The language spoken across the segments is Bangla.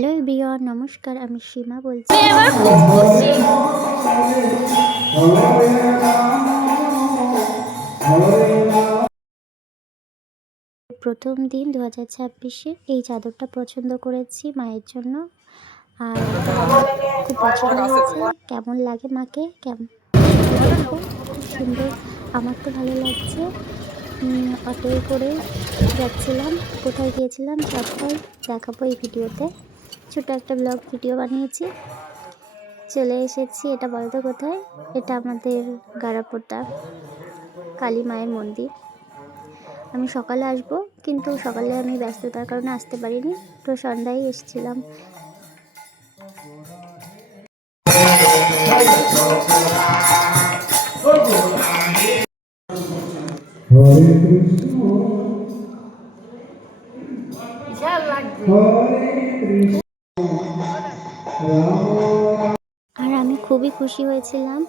হ্যালো এভরিওয়ান, নমস্কার। আমি সীমা বলছি। প্রথম দিন 2026-এ এই চাদরটা পছন্দ করেছি মায়ের জন্য, আর খুব পছন্দ হয়েছে। কেমন লাগে মাকে, কেমন দেখো, খুব সুন্দর। আমার তো ভালো লাগছে। অটোয় করে যাচ্ছিলাম, কোথায় গিয়েছিলাম সবটাই দেখাবো এই ভিডিওতে। ছোটো একটা ব্লগ ভিডিও বানিয়েছি। চলে এসেছি, এটা বলতো কোথায়? এটা আমাদের গারাপোতা কালী মায়ের মন্দির। আমি সকালে আসবো, কিন্তু সকালে আমি ব্যস্ততার কারণে আসতে পারিনি, তো সন্ধ্যায় এসেছিলাম। আর আমি খুবই খুশি হয়েছিলাম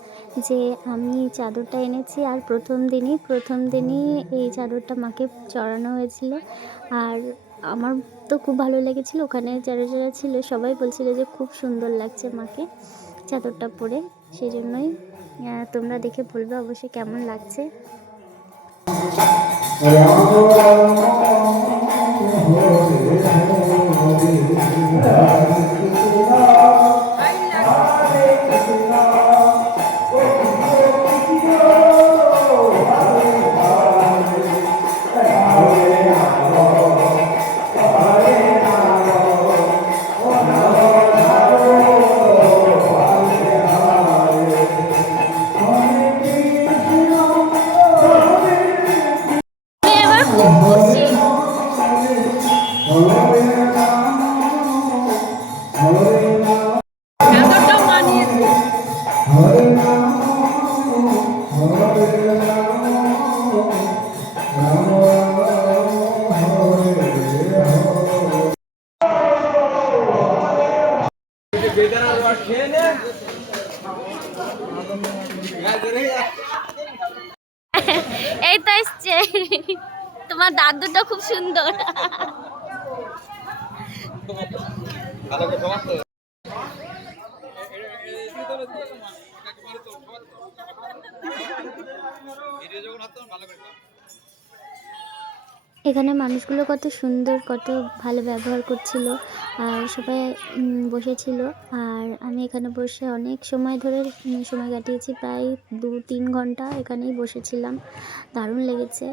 যে আমি চাদরটা এনেছি, আর প্রথম দিনই এই চাদরটা মাকে চড়ানো হয়েছিল। আর আমার তো খুব ভালো লেগেছিলো। ওখানে যারা যারা ছিল সবাই বলছিল যে খুব সুন্দর লাগছে মাকে চাদরটা পরে। সেই জন্যই তোমরা দেখে বলবে অবশ্যই কেমন লাগছে। এই তো এসছে তোমার দাদুটা, খুব সুন্দর। এখানে মানুষগুলো কত সুন্দর, কত ভালো ব্যবহার করছিল, আর সবাই বসেছিল। আর আমি এখানে বসে অনেক সময় ধরে সময় কাটিয়েছি, প্রায় 2-3 ঘন্টা এখানেই বসেছিলাম। দারুণ লেগেছে।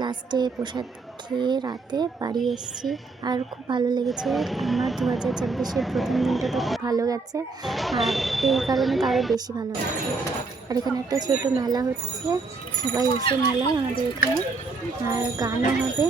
লাস্টে প্রসাদ খেয়ে রাতে বাড়ি এসেছি, আর খুব ভালো লেগেছে। আমার 2026-এর প্রথম দিনটা তো খুব ভালো গেছে, আর এই কারণে তো আরও বেশি ভালো লাগছে। আর এখানে একটা ছোট মেলা হচ্ছে, সবাই এসে মেলায় আমাদের এখানে, আর গানও হবে।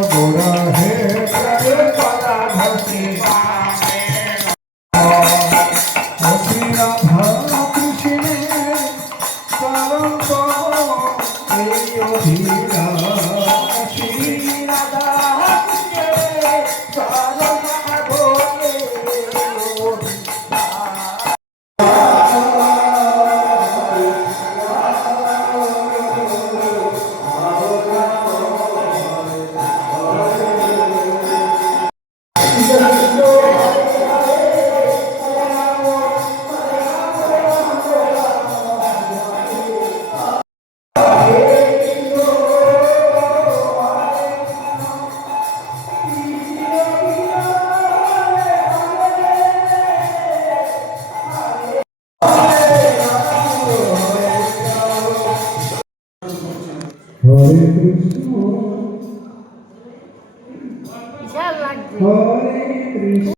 गोरा हे